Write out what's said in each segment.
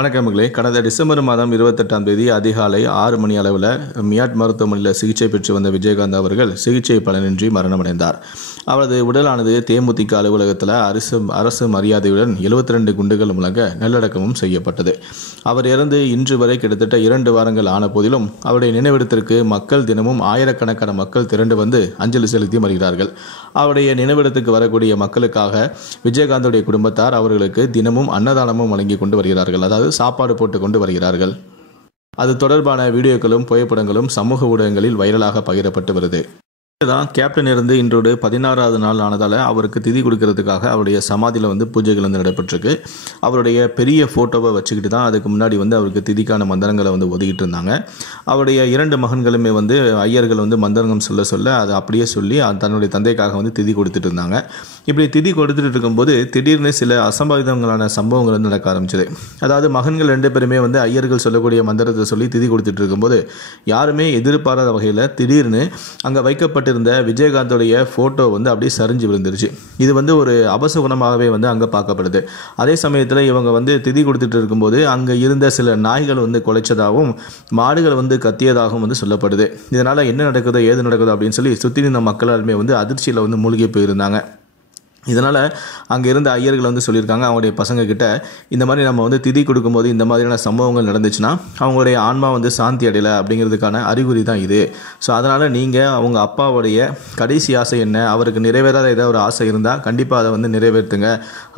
வணக்கங்களே. கடந்த டிசம்பர் மாதம் 28ஆம் தேதி அதிகாலை 6 மணி அளவில் மியாட் மருத்துவமனையில் சிகிச்சை பெற்று வந்த விஜயகாந்த் அவர்கள் சிகிச்சை பலனின்றி மரணமடைந்தார். அவரது உடலானது தேமுதிக அலுவலகத்தில் அரசு மரியாதையுடன் 72 குண்டுகள் முழங்க நல்லடக்கமும் செய்யப்பட்டது. அவர் இறந்து இன்று வரை கிட்டத்தட்ட 2 வாரங்கள் ஆன போதிலும் அவருடைய நினைவிடத்திற்கு மக்கள் தினமும் ஆயிரக்கணக்கான மக்கள் திரண்டு வந்து அஞ்சலி செலுத்தி வருகிறார்கள். அவருடைய நினைவிடத்துக்கு வரக்கூடிய மக்களுக்காக விஜயகாந்துடைய குடும்பத்தார் அவர்களுக்கு தினமும் அன்னதானமும் வழங்கி கொண்டு வருகிறார்கள். அதாவது சாப்பாடு போட்டு கொண்டு வருகிறார்கள். அது தொடர்பான வீடியோக்களும் புகைப்படங்களும் சமூக ஊடகங்களில் வைரலாக பகிரப்பட்டு வருது. தான் கேப்டன் இருந்து இன்றோடு 16வது நாள் ஆனதால் அவருக்கு திதி கொடுக்கறதுக்காக அவருடைய சமாதியில் பூஜைகள் நடைபெற்றிருக்கு. அவருடைய பெரிய ஃபோட்டோவை வச்சுக்கிட்டு தான் அதுக்கு முன்னாடி அவருக்கு திதிக்கான மந்திரங்களை ஒதுக்கிட்டு இருந்தாங்க. அவருடைய 2 மகன்களுமே ஐயர்கள் மந்திரங்கள் சொல்ல அதை அப்படியே சொல்லி தன்னுடைய தந்தைக்காக திதி கொடுத்துட்டு இருந்தாங்க. இப்படி திதி கொடுத்துட்டு இருக்கும்போது திடீர்னு சில அசம்பாவிதங்களான சம்பவங்கள் நடக்க ஆரம்பிச்சது. அதாவது மகன்கள் 2 பேருமே ஐயர்கள் சொல்லக்கூடிய மந்திரத்தை சொல்லி திதி கொடுத்துட்டு இருக்கும்போது யாருமே எதிர்பாராத வகையில் திடீர்னு அங்கே வைக்கப்பட்டிருந்த விஜயகாந்தோடைய ஃபோட்டோ அப்படியே சரிஞ்சு விழுந்துருச்சு. இது ஒரு அபசகுணமாகவே அங்கே பார்க்கப்படுது. அதே சமயத்தில் இவங்க திதி கொடுத்துட்டு இருக்கும்போது அங்கே இருந்த சில நாய்கள் குலைச்சதாகவும் மாடுகள் கத்தியதாகவும் சொல்லப்படுது. இதனால் என்ன நடக்குதோ ஏது நடக்குதோ அப்படின்னு சொல்லி சுற்றி இருந்த மக்களாலுமே அதிர்ச்சியில் மூழ்கி போயிருந்தாங்க. இதனால் அங்கே இருந்த ஐயர்கள் சொல்லியிருக்காங்க அவங்களுடைய பசங்க கிட்ட, இந்த மாதிரி நம்ம திதி கொடுக்கும்போது இந்த மாதிரியான சம்பவங்கள் நடந்துச்சுன்னா அவங்களுடைய ஆன்மா சாந்தி அடையலை அப்படிங்கிறதுக்கான அறிகுறி தான் இது. ஸோ அதனால் நீங்கள் அவங்க அப்பாவுடைய கடைசி ஆசை என்ன, அவருக்கு நிறைவேறாத ஏதாவது ஒரு ஆசை இருந்தால் கண்டிப்பாக அதை நிறைவேற்றுங்க.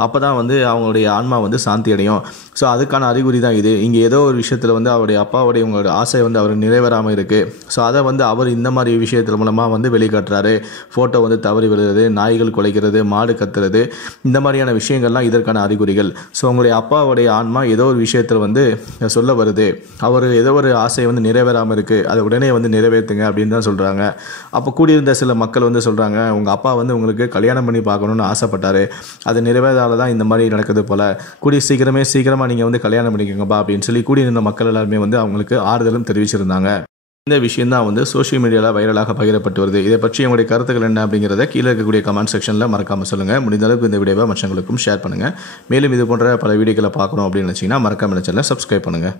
அப்போ தான் அவங்களுடைய ஆன்மா சாந்தி அடையும். ஸோ அதுக்கான அறிகுறி தான் இது. இங்கே ஏதோ ஒரு விஷயத்தில் அவருடைய அப்பாவுடைய உங்களோட ஆசை அவர் நிறைவேறாமல் இருக்குது. ஸோ அதை அவர் இந்த மாதிரி விஷயத்தில் மூலமாக வெளிக்காட்டுறாரு. ஃபோட்டோ தவறி விழுறது, நாய்கள் குலைக்கிறது, மாடு கத்துறது, இந்த மாதிரியான விஷயங்கள்லாம் இதற்கான அறிகுறிகள். ஸோ உங்களுடைய அப்பாவுடைய ஆன்மா ஏதோ ஒரு விஷயத்தில் சொல்ல வருது, அவர் ஏதோ ஒரு ஆசை நிறைவேறாமல் இருக்குது, அதை உடனே நிறைவேற்றுங்க அப்படின்னு தான் சொல்கிறாங்க. அப்போ கூடியிருந்த சில மக்கள் சொல்கிறாங்க, உங்கள் அப்பா உங்களுக்கு கல்யாணம் பண்ணி பார்க்கணுன்னு ஆசைப்பட்டார், அது நிறைவேறால தான் இந்த மாதிரி நடக்குது போல், கூடிய சீக்கிரமாக நீங்கள் கல்யாணம் பண்ணிக்கோங்கப்பா அப்படின்னு சொல்லி கூடியிருந்த மக்கள் எல்லாருமே அவங்களுக்கு ஆறுதலும் தெரிவிச்சிருந்தாங்க. இந்த விஷயம் தான் சோஷியல் மீடியாவில் வைரலாக பகிரப்பட்டு வருது. இதை பற்றி உங்களுடைய கருத்துக்கள் என்ன அப்படிங்கிறத கீழே இருக்கக்கூடிய கமெண்ட் செக்ஷனில் மறக்காமல் சொல்லுங்கள். முடிந்த அளவுக்கு இந்த வீடியோவை மற்றவங்களுக்கும் ஷேர் பண்ணுங்கள். மேலும் இது போன்ற பல வீடியோக்களை பார்க்கணும் அப்படின்னு நினச்சிங்கன்னா மறக்காமல் சேனலை சப்ஸ்கிரைப் பண்ணுங்கள்.